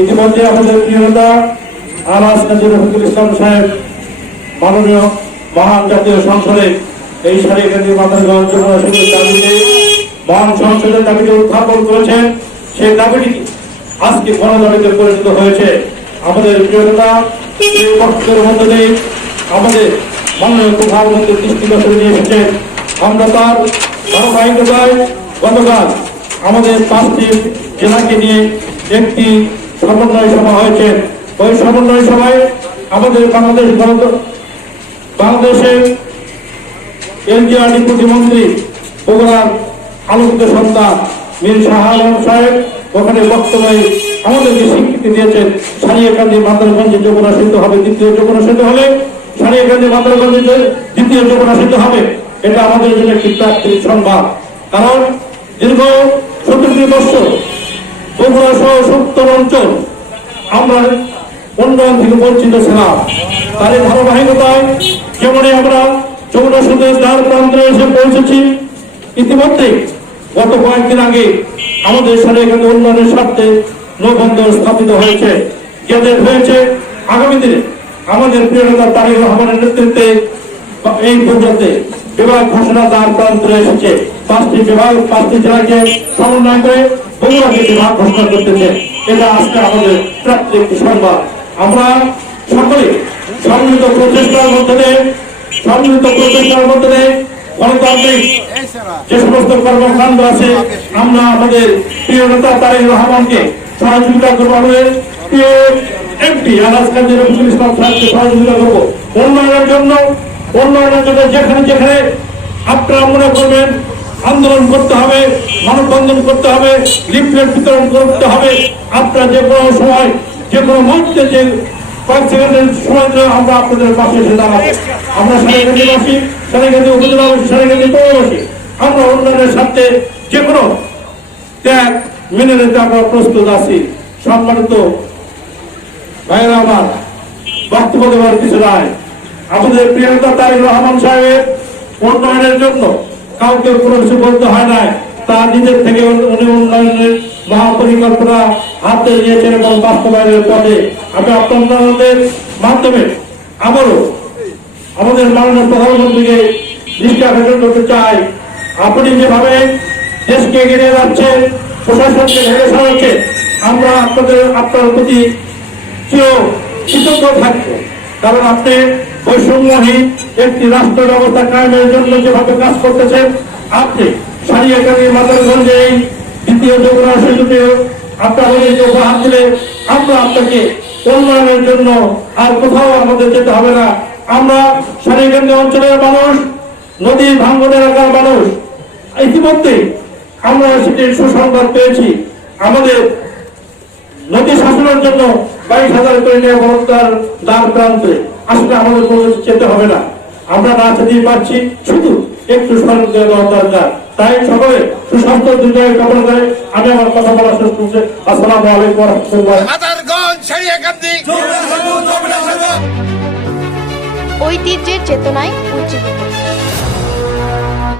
ইতিমধ্যে আমাদের প্রিয় নেতা আলহাজ কাজী রফিকুল ইসলাম সাহেব মাননীয় মহান জাতীয় সংসদে এই সারিয়াকান্দি মাদারগঞ্জ যমুনা সেতুর দাবিতে মহান সংসদের দাবিতে উত্থাপন করেছেন। সেই দাবিটি আজকে গণদাবিতে পরিণত হয়েছে। আমাদের প্রিয় নেতা এই বক্তব্যের মধ্যে দিয়ে আমাদের মাননীয় প্রধানমন্ত্রীর দৃষ্টিগোচরে নিয়ে এসেছেন। আমরা তার ধারাবাহিকতায় গতকাল আমাদের 5টি জেলাকে নিয়ে একটি সমন্বয় সভা হয়েছে। ওই সমন্বয় সভায় আমাদের বাংলাদেশের এনজিআরডি প্রতিমন্ত্রী বগুড়ার আলোকিত সন্তান মীর শাহ আলম সাহেব ওখানে বক্তব্যে আমাদেরকে স্বীকৃতি দিয়েছেন। সারিয়াকান্দি মাদারগঞ্জে যমুনা সেতু হবে, দ্বিতীয় যমুনা সেতু হলে সারিয়াকান্দি মাদারগঞ্জে দ্বিতীয় যমুনা সেতু হবে। এটা আমাদের জন্য একটি প্রাকৃতিক সংবাদ। কারণ দীর্ঘ 70 বছর বগুড়া সহ 70 অঞ্চল আমরা উন্নয়ন থেকে বঞ্চিত ছিলাম। তার এই ধারাবাহিকতায় যেমনই আমরা যমুনা সেতুর দ্বার প্রান্তে এসে পৌঁছেছি। ইতিমধ্যে গত কয়েকদিন আগে আমাদের সারিয়াকান্দি উন্নয়নের স্বার্থে নৌবন্দর স্থাপিত হয়েছে। গেজেট হয়েছে। আগামী দিনে আমাদের প্রিয় নেতা তারেক রহমানের নেতৃত্বে এই বগুড়াতে বিভাগ ঘোষণা দ্বার প্রান্তে এসেছে। 5টি বিভাগ 5টি জেলাকে সমন্বয় করে বগুড়াকে বিভাগ ঘোষণা করতেছে। এটা আজকে আমাদের প্রাপ্তির একটি সংবাদ। আমরা সকলে সম্মিলিত প্রচেষ্টার মধ্যে গণতান্ত্রিক যে সমস্ত কর্মকাণ্ড আছে আমরা আমাদের প্রিয় নেতা তারেক রহমানকে সহযোগিতা করবো। প্রিয় এমপি আলহাজ কাজী রফিকুল ইসলাম সাহেবকে সহযোগিতা করবো উন্নয়নের জন্য যেখানে যেখানে আপনারা মনে করবেন আন্দোলন করতে হবে, মানববন্ধন করতে হবে, লিফলেট বিতরণ করতে হবে, আপনারা যে কোনো সময় যে কোনো মুহূর্তে যে কয়েক সেকেন্ডের সময় ধরে আমরা আপনাদের পাশে এসে দাঁড়াবো। আমরা সারিয়াকান্দিবাসী, সারিয়াকান্দি উপজেলাবাসী, সারিয়াকান্দি পৌরবাসী আমরা উন্নয়নের স্বার্থে যে কোনো ত্যাগ মেনে নিতে আমরা প্রস্তুত আছি। সম্মানিত ভাইয়েরা আমার, বক্তব্য দেওয়ার কিছু নাই। আমাদের প্রিয় নেতা তারেক রহমান সাহেবের উন্নয়নের জন্য কাউকে কোনো কিছু বলতে হয় না। তার নিজের থেকে উনি উন্নয়নের মহাপরিকল্পনা হাতে নিয়েছেন এবং বাস্তবায়নের পথে। আমি আপনাদের মাধ্যমে আবারও আমাদের মাননীয় প্রধানমন্ত্রীকে দৃষ্টি আকর্ষণ করতে চাই। আপনি যেভাবে দেশকে এগিয়ে যাচ্ছেন, প্রশাসনকে ঢেলে সাজাচ্ছে, আমরা আপনার প্রতি কৃতজ্ঞ থাকবো। কারণ আপনি বৈষম্যহীন একটি রাষ্ট্র ব্যবস্থা কায়েমের জন্য যেভাবে কাজ করতেছেন, আপনি সারিয়াকান্দি মাদারগঞ্জে এই দ্বিতীয় যমুনা সেতুতে আপনাদের উপহার দিলে আমরা আপনাকে উন্নয়নের জন্য আর কোথাও আমাদের যেতে হবে না। আমরা সারিয়াকান্দি অঞ্চলের মানুষ, নদী ভাঙ্গন এলাকার মানুষ, ইতিমধ্যে আমরা সেটির সুসংবাদ পেয়েছি। আমাদের নদী শাসনের জন্য 22,000 করে নিয়ে বরদ্দার দ্বার প্রান্তে আসলে আমাদের কোনো যেতে হবে না। আমরা না যেতেই পারছি, শুধু একটু সহযোগ দেওয়া দরকার। তাই সকলে সুস্বাস্থ্য দুর্যোগ কামনা করে আমি আমার কথা বলা শেষ করছি। আসসালামু আলাইকুম ওয়া রাহমাতুল্লাহ। ঐতিহ্যের চেতনায় উজ্জীবিত।